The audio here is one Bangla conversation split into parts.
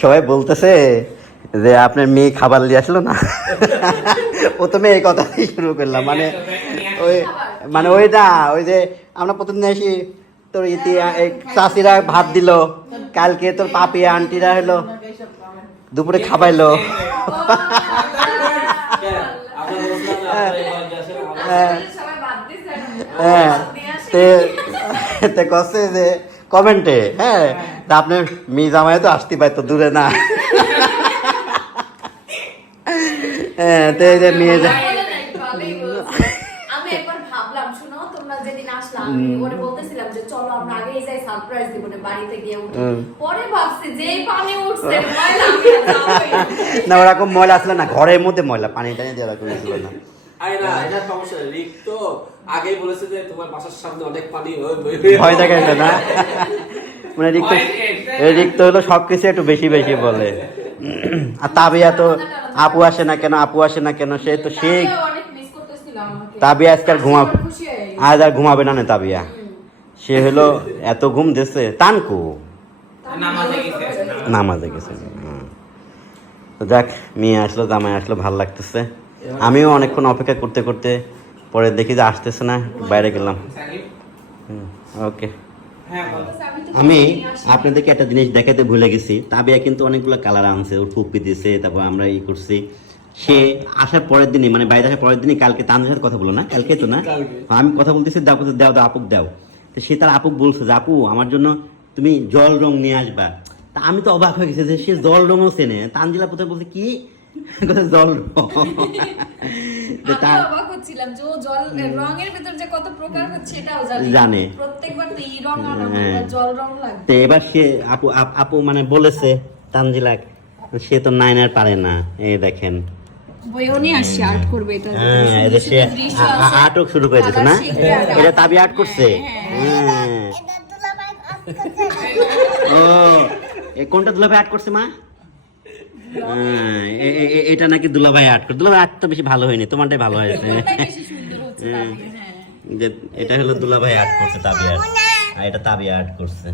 সবাই বলতেছে যে আপনার মেয়ে খাবার নিয়ে আসলো না। প্রথমে এই কথা দিয়ে শুরু করলাম মানে ওই মানে ওইটা ওই যে আমরা প্রতিদিন আসি তোর ইতি চাষিরা ভাত দিল কালকে তোর পাপি আন্টিরা হলো দুপুরে খাবাইলো। হ্যাঁ সবাই হ্যাঁ তে যে কমেন্টে হ্যাঁ? তা আপনার মেয়ে জামাই তো আসতে পারতো দূরে না। হ্যাঁ তো এই যে মেয়ে যা- বলে নাই, ভালোই বলছে। আমি একবার ভাবলাম শুনো তোমরা যেদিন আসলাম আমি ওরে বলতেছিলাম যে চলো আমরা আগেই যাই সারপ্রাইজ দিব না বাড়িতে গিয়ে উঠি। পরে ভাবছি যে পানি উঠছে ময়লা না। না ওরকম ময়লা আসলে না ঘরের মধ্যে ময়লা পানি টানি দেওয়া করেছিল না। আরে না এটা সমস্যা রিক তো আগেই বলেছে যে তোমার বাসার সামনে অনেক পানি ভয় দেখাইছে না? মানে হলো সব কিছু একটু বেশি বেশি বলে। আর তাবিয়া তো আপু আসে না কেন আপু আসে না কেন সে তো আমাকে। তাবিয়া আজকে আর ঘুমা হয়ে। আজ আর ঘুমাবে না না তাবিয়া। সে হলো এত ঘুম দিচ্ছে তানকু? নামাজে গেছে। যাক মেয়ে আসলো জামাই আসলো ভালো লাগতেছে। আমিও অনেকক্ষণ অপেক্ষা করতে করতে পরে দেখি যে আসতেছে না বাইরে গেলাম। ওকে। আমি আপনাদেরকে একটা জিনিস দেখাতে ভুলে গেছি। তাবিয়া কিন্তু অনেকগুলো কালার আনছে ওর ফুপি দিছে তারপর আমরা ই করছি। সে আসার পরের দিনই মানে বাইরে আসার পরের দিনই কালকে তানদের সাথে কথা বলো না? কালকে তো না? আমি কথা বলতেছি দাও দাও দাও আপুক দাও। তো সে তার আপুক বলছে যে আপু আমার জন্য তুমি জল রং নিয়ে আসবা। তা আমি তো অবাক হয়ে গেছি যে সে জল রঙও চেনে। তানজিলা প্রথমে বলছে কি? জল রং। তো আমি তার অবাক যে জল রঙের ভিতর যে কত প্রকার হচ্ছে এটাও জানে। জানে। প্রত্যেকবার তো ই রং আর হ্যাঁ। জল রং লাগে। এবার সে আপু আপু মানে বলেছে তানজিলাক সে তো নাইন আর পারে না এই দেখেন। আর্ট করবে এটা হ্যাঁ আর্টও শুরু করে দিয়েছে না? এটা তাবি আর্ট করছে? হ্যাঁ ও এ কোনটা দুলাভাই আর্ট করছে মা? হ্যাঁ, এটা নাকি দুলাভাই আর্ট করে। দুলাভাই আর্ট তো বেশি ভালো হয়নি তোমারটাই ভালো হয়েছে বেশি হ্যাঁ। হ্যাঁ। যে এটা হলো দুলাভাই আর্ট করছে তাবি আর্ট। আর এটা তাবি আর্ট করছে?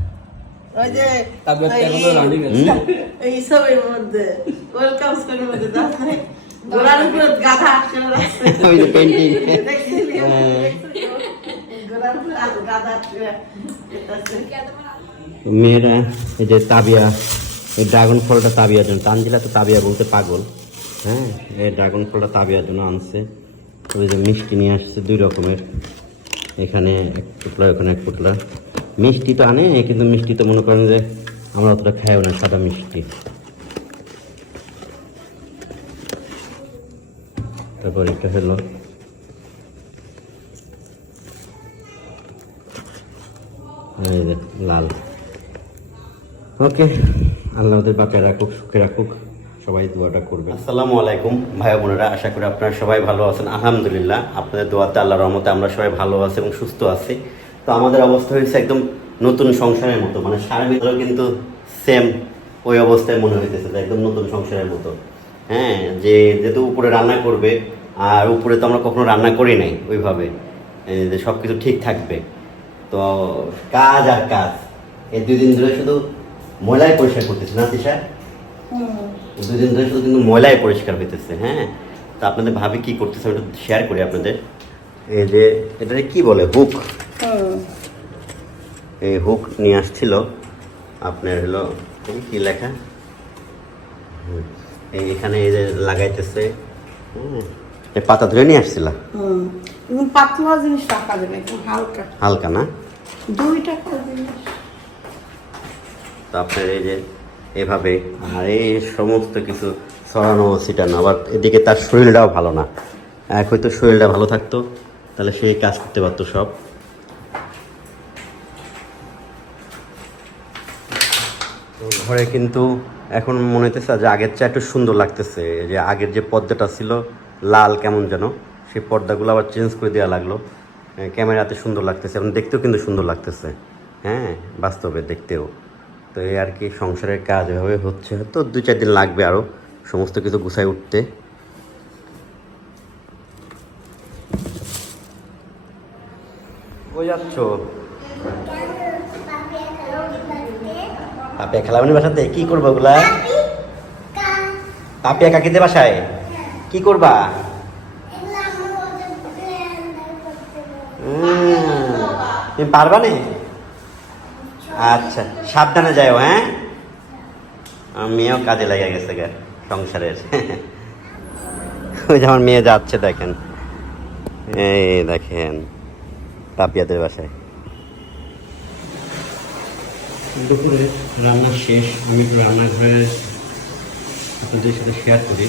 হ্যাঁ। মেয়েরা এই যে তাবিয়া এই ড্রাগন ফলটা তাবিয়ার জন্য, তানজিলা তো তাবিয়া বলতে পাগল। হ্যাঁ এই ড্রাগন ফলটা তাবিয়ার জন্য আনছে। ওই যে মিষ্টি নিয়ে আসছে দুই রকমের। এখানে এক পুটলা ওখানে এক পুটলা মিষ্টি তো আনে, কিন্তু মিষ্টি তো মনে করেন যে আমরা অতটা খাইও না, সাদা মিষ্টি। তারপর এটা হলো লাল। ওকে। আল্লাহ ওদের বাঁচায় রাখুক, সুখে রাখুক, সবাই দোয়াটা করবে। আসসালামু আলাইকুম, ভাই বোনেরা, আশা করি আপনারা সবাই ভালো আছেন। আলহামদুলিল্লাহ, আপনাদের দোয়াতে আল্লাহর রহমতে আমরা সবাই ভালো আছি এবং সুস্থ আছি। তো আমাদের অবস্থা হয়েছে একদম নতুন সংসারের মতো মানে সারা ভিতরেও কিন্তু সেম ওই অবস্থায় মনে হইতেছে একদম নতুন সংসারের মতো। হ্যাঁ যে যেহেতু উপরে রান্না করবে, আর উপরে তো আমরা কখনো রান্না করি নাই ওইভাবে যে সব কিছু ঠিক থাকবে। তো কাজ আর কাজ, এই দুই দিন ধরে শুধু ময়লাই পরিষ্কার করতেছে না তিশা? দুদিন ধরে শুধু কিন্তু ময়লাই পরিষ্কার হইতেছে হ্যাঁ? তো আপনাদের ভাবে কি করতেছে আমি শেয়ার করি আপনাদের। এই যে এটাকে কি বলে হুক? এই হুক নিয়ে আসছিল আপনার হলো কি লেখা? এই এখানে এই যে লাগাইতেছে এই পাতা ধরে নিয়ে আসছিল। পাতলা জিনিস হালকা। হালকা না? দুই টাকা জিনিস। তো আপনার এই যে এভাবে আর এই সমস্ত কিছু ছড়ানো, ছিটানো, আবার এদিকে তার শরীরটাও ভালো না। এক হয়তো শরীরটা ভালো থাকতো, তাহলে সে কাজ করতে পারতো সব। ঘরে কিন্তু এখন মনে হইতেছে যে আগের চেয়ে একটু সুন্দর লাগতেছে, যে আগের যে পর্দাটা ছিল লাল কেমন যেন, সেই পর্দাগুলো আবার চেঞ্জ করে দেওয়া লাগল। ক্যামেরাতে সুন্দর লাগতেছে, এবং দেখতেও কিন্তু সুন্দর লাগতেছে। হ্যাঁ বাস্তবে দেখতেও। তো এই আর কি সংসারের কাজ এভাবে হচ্ছে। তো দুই চার দিন লাগবে আরও সমস্ত কিছু গুছাই উঠতে। কই যাচ্ছ? পাপিয়া খেলামনি বাসাতে? কি করব ওগুলা? পাপিয়া কাকিদের বাসায়? কি করবা? তুমি পারবা নে? আচ্ছা সাবধানে যাও হ্যাঁ? মেয়েও কাজে লেগে গেছে গা সংসারের ওই যে আমার মেয়ে যাচ্ছে, দেখেন। এই দেখেন পাপিয়াদের বাসায়। দুপুরে রান্না শেষ, আমি একটু রান্নাঘরে আপনাদের সাথে শেয়ার করি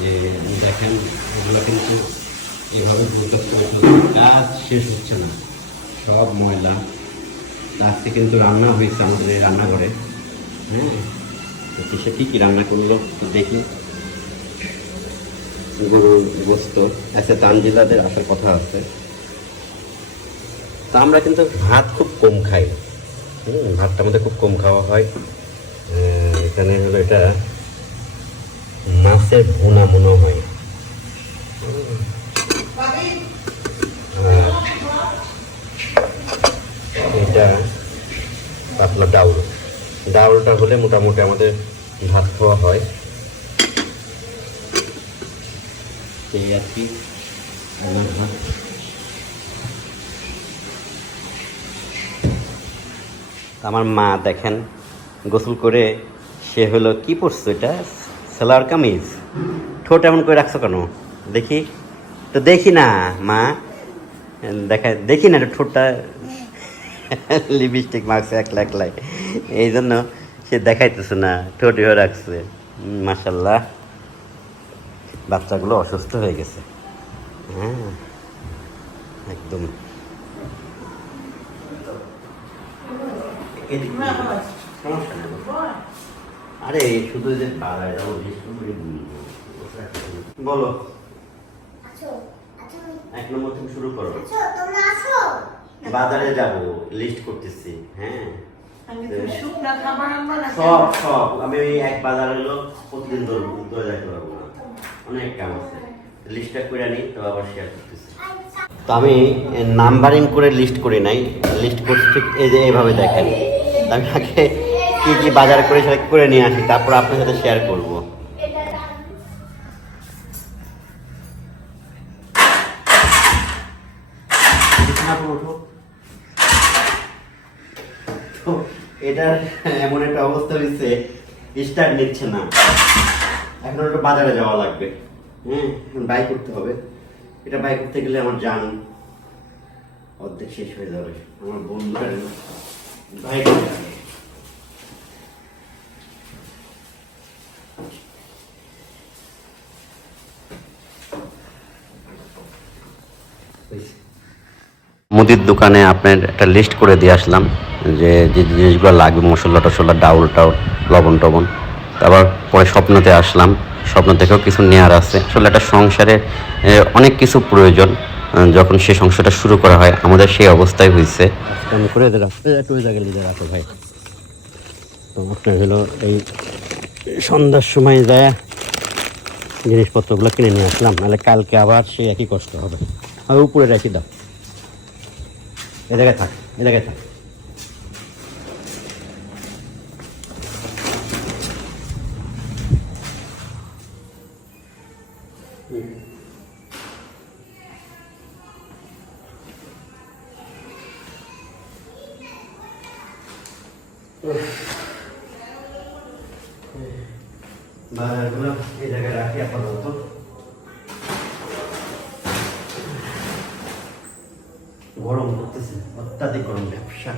যে, দেখেন, এগুলো কিন্তু এভাবে বলতে কাজ শেষ হচ্ছে না, সব ময়লা। আজকে কিন্তু রান্না হয়েছে আমাদের এই রান্নাঘরে। হ্যাঁ? সে কী কী রান্না করল দেখি। গরুর গোস্ত। আছে তানজিলাদের আসার কথা আছে। তা আমরা কিন্তু ভাত খুব কম খাই। ভাতটা আমাদের খুব কম খাওয়া হয়। এখানে হলো এটা মাছের ভুনা মনে হয় হুম। আর এটা আপনার ডাউল। ডাউলটা হলে মোটামুটি আমাদের ভাত খাওয়া হয়। এই আর কি? আমার ভাত। আমার মা দেখেন গোসল করে সে হলো কি পরছো এটা? সালোয়ার কামিজ। ঠোঁট এমন করে রাখছো কেন? দেখি? তো দেখি না মা। দেখা দেখি না ঠোঁটটা লিপস্টিক মাখছে একলা একলাই এই জন্য সে দেখাইতেছে না ঠোঁট হয়ে রাখছে। মাসাল্লাহ বাচ্চাগুলো অসুস্থ হয়ে গেছে। হ্যাঁ একদম। আরে শুধু যে বলো। এক নম্বর থেকে শুরু করো। বাজারে যাব লিস্ট করতেছি হ্যাঁ? সব সব আমি ওই এক বাজার হলো প্রতিদিন ধরে যাইতে না। অনেক কাম আছে। লিস্টটা করে নিই তো আবার শেয়ার করতেছি। তো আমি নাম্বারিং করে লিস্ট করি নাই। লিস্ট করছি ঠিক এই যে এইভাবে দেখেন। আমি আগে কি কি বাজার করে সেটা করে নিয়ে আসি তারপর আপনার সাথে শেয়ার করব। স্টার্ট নিচ্ছে না। এখন ওটা বাজারে যাওয়া লাগবে। হ্যাঁ বাই করতে হবে। এটা বাই করতে গেলে আমার জান অর্ধেক শেষ হয়ে যাবে। আমার বন্ধুরা বাই করে যাবে। মুদির দোকানে আপনার একটা লিস্ট করে দিয়ে আসলাম যে যে জিনিসগুলো লাগবে, মশলা টসলা ডাউল টাউল, লবণ টবণ। তারপর পরে স্বপ্নতে আসলাম। স্বপ্ন থেকেও কিছু নেওয়ার আছে। আসলে একটা সংসারে অনেক কিছু প্রয়োজন যখন সেই সংসারটা শুরু করা হয়। আমাদের সেই অবস্থায় হয়েছে ভাই। তো এই সন্ধ্যার সময় যায়, জিনিসপত্রগুলো কিনে নিয়ে আসলাম। নাহলে কালকে আবার সেই একই কষ্ট হবে। আর উপরে রেখে দাও। এ জায়গায় থাক এ জায়গায় থাক বাজারগুলো এই জায়গায় রাখি আপাতত গরম করতেছে অত্যাধিক গরম ব্যবসা।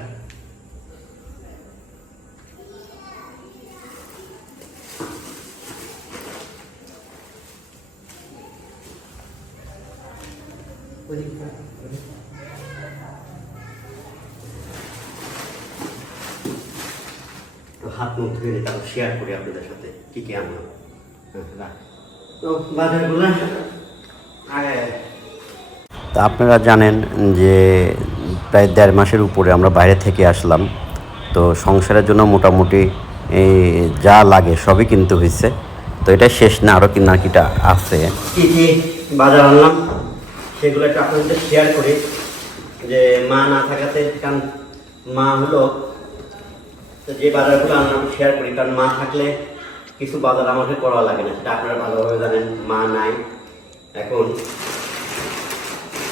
হাত মুখ ধুয়ে তারপর শেয়ার করি আপনাদের সাথে কি কি আনলাম হ্যাঁ, তো বাজারগুলো তা আপনারা জানেন যে প্রায় দেড় মাসের উপরে আমরা বাইরে থেকে আসলাম। তো সংসারের জন্য মোটামুটি যা লাগে সবই কিনতে হয়েছে তো এটা শেষ না আরও কিনা কিটা আছে। কি কি বাজার আনলাম? সেগুলো একটু আপনাদের শেয়ার করি। যে মা না থাকাতে, কারণ মা হলো, তো যে বাজারগুলো আনলাম শেয়ার করি, কারণ মা থাকলে কিছু বাজার আমাকে করা লাগে না, সেটা আপনারা ভালোভাবে জানেন, মা নাই, এখন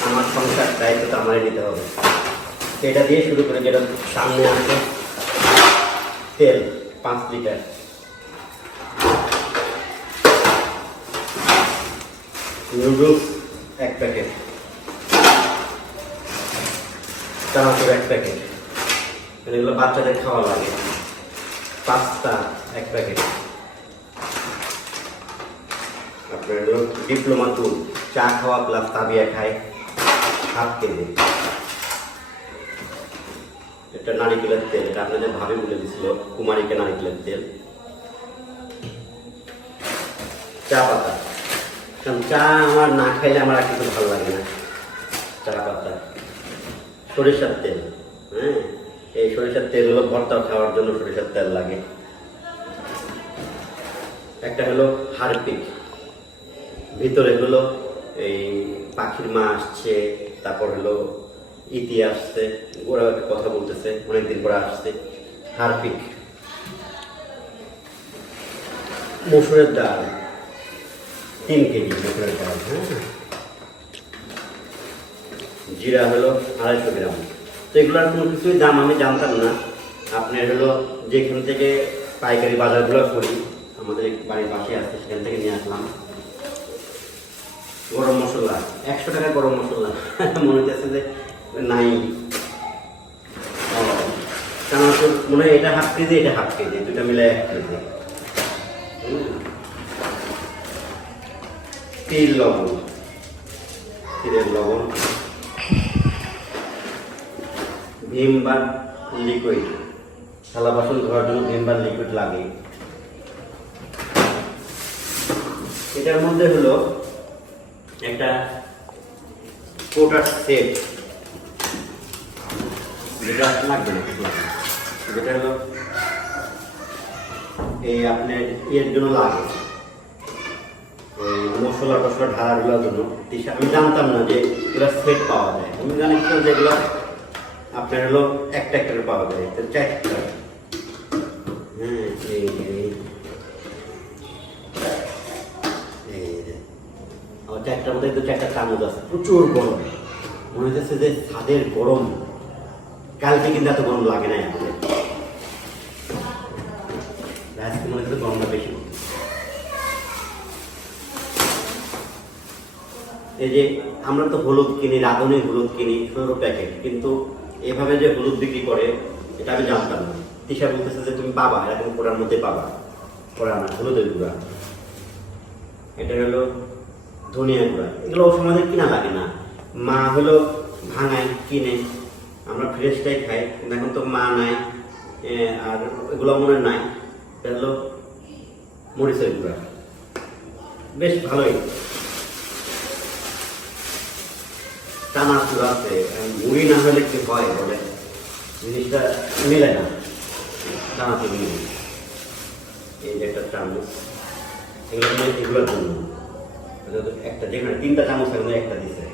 আমার সংসার দায়িত্বটা আমারই নিতে হবে। তো এটা দিয়ে শুরু করে, যেটা সামনে আছে। তেল, পাঁচ লিটার। নুডলস, এক প্যাকেট। চানাচুর, এক প্যাকেট। এগুলো বাচ্চাদের খাওয়া লাগে। পাস্তা, এক প্যাকেট। আপনার ডিপ্লোমা দুধ চা খাওয়া প্লাস তাবিয়া খায় হাফ কেজি। এটা নারিকেলের তেল, এটা আপনাদের ভাবে বলে দিছিল, কুমারিকা নারিকেলের তেল। চা পাতা। কারণ চা আমার না খাইলে আমার আর কিছু ভালো লাগে না। চা পাতা। সরিষার তেল হ্যাঁ? এই সরিষার তেল হলো ভর্তা খাওয়ার জন্য সরিষার তেল লাগে। একটা হলো হারপিক। ভিতরে হলো এই পাখির মা আসছে, তারপর হলো ইতি আসছে, ওরা কথা বলতেছে, অনেকদিন পরে আসছে। হারপিক। মসুরের ডাল। তিন কেজি মসুরের ডাল হ্যাঁ? জিরা হলো আড়াইশো গ্রাম। তো এগুলোর কোনো কিছুই দাম আমি জানতাম না। আপনার হলো যেখান থেকে পাইকারি বাজারগুলো করি, আমাদের বাড়ির পাশে আছে, সেখান থেকে নিয়ে আসলাম। গরম মশলা, একশো টাকা গরম মশলা। মনে হচ্ছে যে নাই। মনে হয় এটা হাফ কেজি, এটা হাফ কেজি দুটা মিলে এক কেজি। তিল লবণ। তিলের লবণ। ভীমবার লিকুইড থালা বাসন ধোয়ার জন্য ভীমবার লিকুইড লাগে। এটার মধ্যে হলো একটা কোটার সেট যেটা লাগবে না, লাগবে যেটা হলো এই আপনার ইয়ের জন্য লাগে। মশলা টসলা ঢালাগুলোর জন্য। টি-শার্ট আমি জানতাম না যে এগুলো সেট পাওয়া যায়। আমি জানিছিলাম যে এগুলো আপনার হলো একটা একটা পাওয়া যায়। তো চারটা হ্যাঁ চারটার মধ্যে তো চারটা চামচ আছে। প্রচুর গরম। মনে হচ্ছে যে ছাদের গরম। কালকে কিন্তু এত গরম লাগে না হচ্ছে গরমটা বেশি। এই যে আমরা তো হলুদ কিনি, রাঁধুনি হলুদ কিনি ষোলো প্যাকেট কিন্তু এভাবে যে হলুদ বিক্রি করে, এটা আমি জানতাম না। তিশা বলতেছে যে তুমি পাবা, এরকম কোড়ার মধ্যে পাবা। কোড়া না, হলুদের গুঁড়া। এটা হলো ধনিয়া গুঁড়া। এগুলো সমাজে কিনা লাগে না। মা হলো ভাঙায়, কিনে। আমরা ফ্রেশটাই খাই। কিন্তু এখন তো মা নাই আর এগুলো মনে নাই। হলো মরিচের গুঁড়া। বেশ ভালোই। চানাচুর আছে। মুড়ি না হলে কি হয় বলে? জিনিসটা মিলে না। চানাচুর মিলে এই যে একটা চামচ। এগুলো এগুলোর জন্য। একটা যেখানে তিনটা চামচ থাকলে একটা দিছে।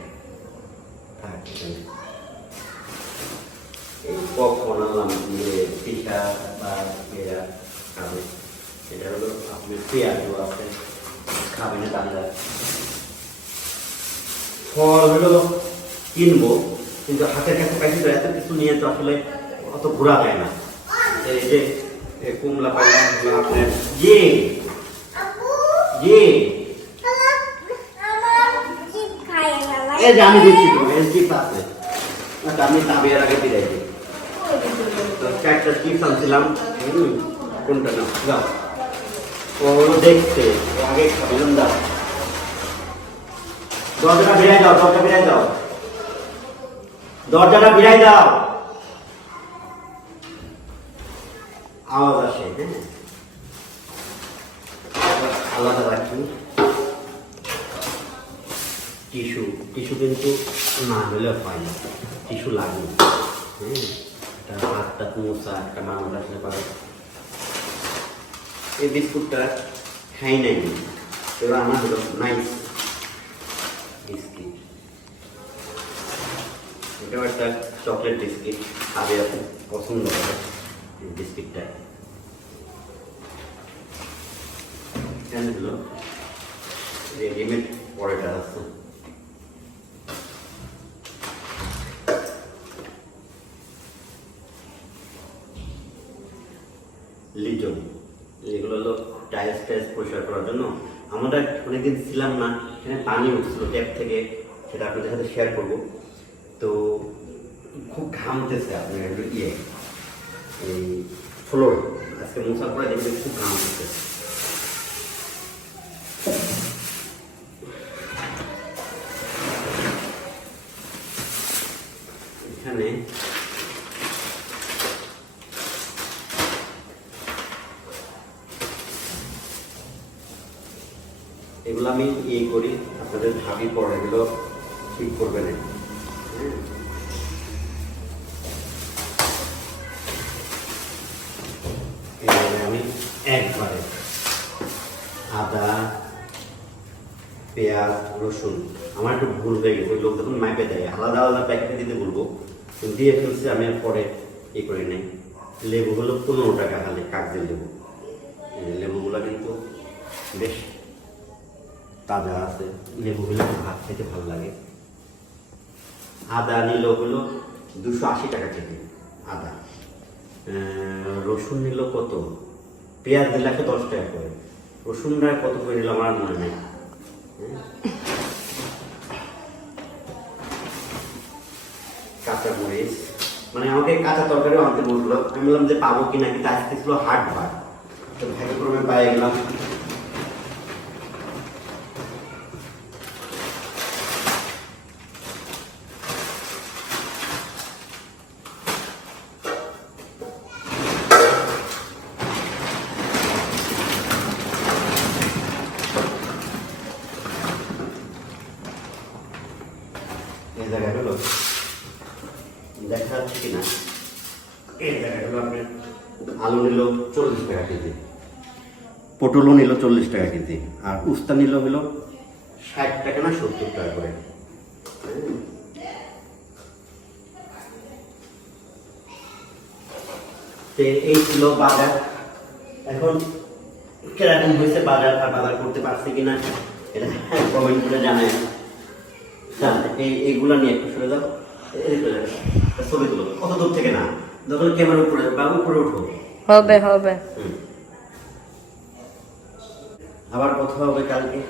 থাক, এখানে। এই যে পিঠা বা খাবে এটা হলো আপনার পেঁয়াজও আছে খাবে না তাহলে ফল হলো কিনবো কিন্তু হাতের কাছে তো এত কিছু নিয়ে তো আসলে অত ঘোরা যায় না এই যে কুমলা পাইলাম এই যে আমি দিচ্ছি তো এসডি পাশে। আচ্ছা আমি আগে দিয়ে তো চারটা আনছিলাম কোনটা না যাও। ও দেখতে। আগে খাবিলাম দাও। দরজাটা বিড়াই দাও, দরজা বিড়াই দাও। দরজাটা বিড়াই দাও। আওয়াজ আসে হ্যাঁ। আলাদা রাখি। টিস্যু টিস্যু কিন্তু না হলে হয় না। টিস্যু লাগবে। হ্যাঁ। একটা হাতটা মোচা একটা মানুষ আসলে পারে এই বিস্কুটটা খাই নাই এবার আমার হলো নাইস বিস্কিট এটাও একটা চকলেট বিস্কিট খাবে আপনি পছন্দ করে বিস্কিটটা এখানে হলো রেডিমেড পরেটা আছে। লিটন এগুলো হলো টাইলস টাইলস পরিষ্কার করার জন্য। আমরা অনেকদিন ছিলাম না, এখানে পানি উঠছিল ট্যাপ থেকে। সেটা আপনাদের সাথে শেয়ার করব। তো খুব ঘামতেছে আপনার একটু ইয়ে। এই ফ্লোর আজকে মোছা পরে দেখবেন খুব ঘাম উঠছে। এখানে এগুলো আমি ইয়ে করি, আপনাদের ভাবি পরে এগুলো ঠিক করবে না। আমি একবারে আদা, পেঁয়াজ, রসুন, আমার একটু ভুল হয়ে গেছে লোক যখন মাইপে দেয়, আলাদা আলাদা প্যাকেটে দিতে বলব দিয়ে ফেলছে, আমি আর পরে ই করে নেই। লেবু হলো পনেরো টাকা হালে কাগজের লেবু। লেবুগুলো কিন্তু বেশ তাজা আছে লেবু হলে ভাত খেতে ভালো লাগে। আদা নিল হলো দুশো আশি টাকা কেজি, আদা। রসুন নিল কত? পেঁয়াজ দিলে একশো দশ টাকা করে। রসুনটা কত করে নিল আমার মনে নেই। হ্যাঁ? কাঁচা মরিচ। মানে আমাকে কাঁচা তরকারিও আনতে বলল। আমি বললাম যে পাবো কিনা, কিন্তু আজকে হাট বার তো ভাগ্যক্রমে পাই গেলাম এই জায়গায় হলো দেখা যাচ্ছে কিনা এই জায়গায় হলো আপনার আলু নিল চল্লিশ টাকা কেজি পটলও নিল চল্লিশ টাকা কেজি আর উস্তা নিল হলো ষাট টাকা না সত্তর টাকা করে। এই ছিল বাজার এখন কীরকম হয়েছে বাজার আর বাজার করতে পারছে কিনা এটা কমেন্ট করে জানায় জান, এই এইগুলা নিয়ে একটু সরে যাও চলে যাও। ছবি তুলো কত দূর থেকে না যখন ক্যামেরা উপরে বা উপরে উঠো হবে হবে হুম। আবার কথা হবে কালকে।